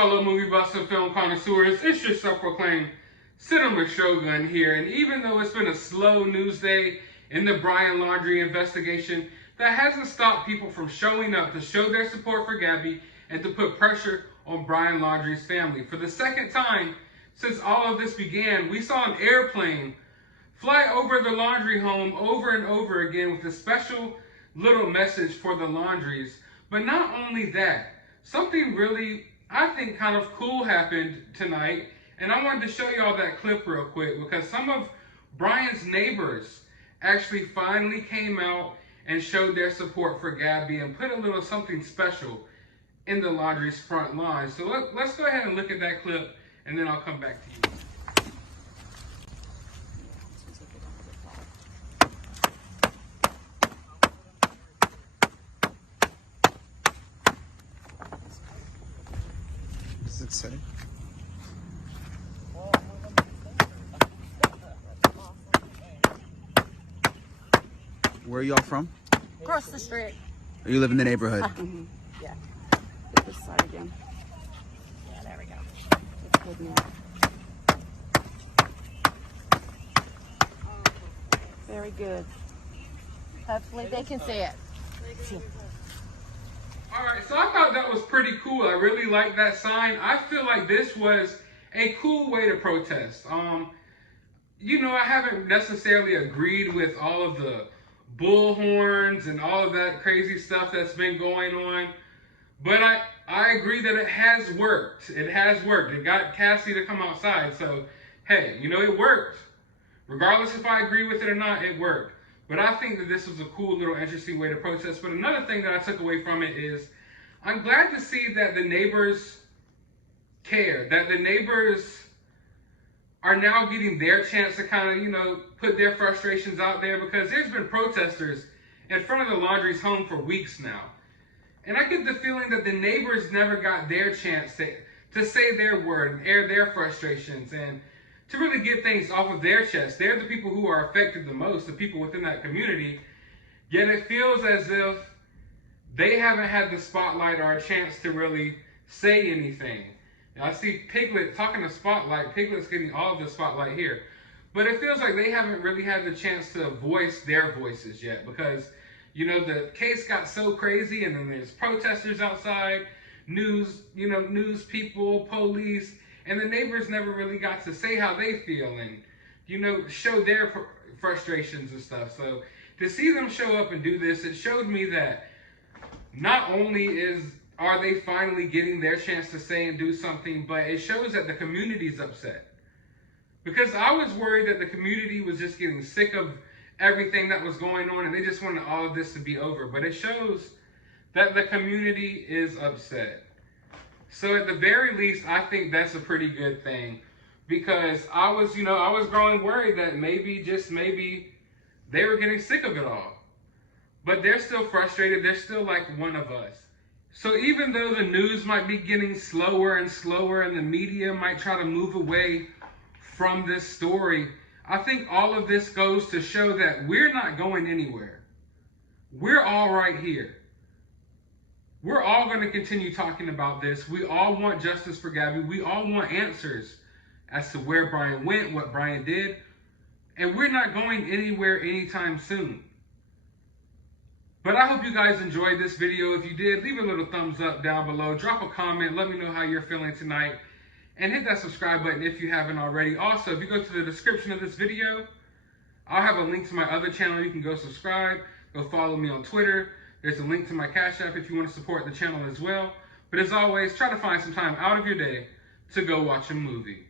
fellow movie buffs and film connoisseurs? It's your self-proclaimed cinema shogun here, and even though it's been a slow news day in the Brian Laundrie investigation, that hasn't stopped people from showing up to show their support for Gabby and to put pressure on Brian Laundrie's family. For the second time since all of this began, we saw an airplane fly over the Laundrie home over and over again with a special little message for the Laundries. But not only that, something really, I think, kind of cool happened tonight. And I wanted to show y'all that clip real quick because some of Brian's neighbors actually finally came out and showed their support for Gabby and put a little something special in the Laundrie's front lawn. So let's go ahead and look at that clip, and then I'll come back to you. What does it say? Where are y'all from? Across the street. Or you live in the neighborhood? Yeah. Get this side again. Yeah, there we go. It's good now. Very good. Hopefully they can see it. All right, so I thought that was pretty cool. I really like that sign. I feel like this was a cool way to protest. You know, I haven't necessarily agreed with all of the bullhorns and all of that crazy stuff that's been going on, but I agree that it has worked. It has worked. It got Cassie to come outside, so hey, you know, it worked. Regardless if I agree with it or not, it worked. But I think that this was a cool little interesting way to protest. But another thing that I took away from it is I'm glad to see that the neighbors care, that the neighbors are now getting their chance to kind of, you know, put their frustrations out there, because there's been protesters in front of the Laundrie's home for weeks now. And I get the feeling that the neighbors never got their chance to say their word and air their frustrations and to really get things off of their chest. They're the people who are affected the most, the people within that community. Yet it feels as if they haven't had the spotlight or a chance to really say anything. I see Piglet talking to Spotlight. Piglet's getting all of the spotlight here. But it feels like they haven't really had the chance to voice their voices yet, because, you know, the case got so crazy, and then there's protesters outside, news people, police, and the neighbors never really got to say how they feel and, you know, show their frustrations and stuff. So to see them show up and do this, it showed me that not only are they finally getting their chance to say and do something, but it shows that the community's upset. Because I was worried that the community was just getting sick of everything that was going on and they just wanted all of this to be over. But it shows that the community is upset. So at the very least, I think that's a pretty good thing. Because I was growing worried that maybe, just maybe, they were getting sick of it all. But they're still frustrated. They're still like one of us. So even though the news might be getting slower and slower and the media might try to move away from this story, I think all of this goes to show that we're not going anywhere. We're all right here. We're all going to continue talking about this. We all want justice for Gabby. We all want answers as to where Brian went, what Brian did. And we're not going anywhere anytime soon. But I hope you guys enjoyed this video. If you did, leave a little thumbs up down below. Drop a comment. Let me know how you're feeling tonight. And hit that subscribe button if you haven't already. Also, if you go to the description of this video, I'll have a link to my other channel. You can go subscribe. Go follow me on Twitter. There's a link to my CashApp if you want to support the channel as well. But as always, try to find some time out of your day to go watch a movie.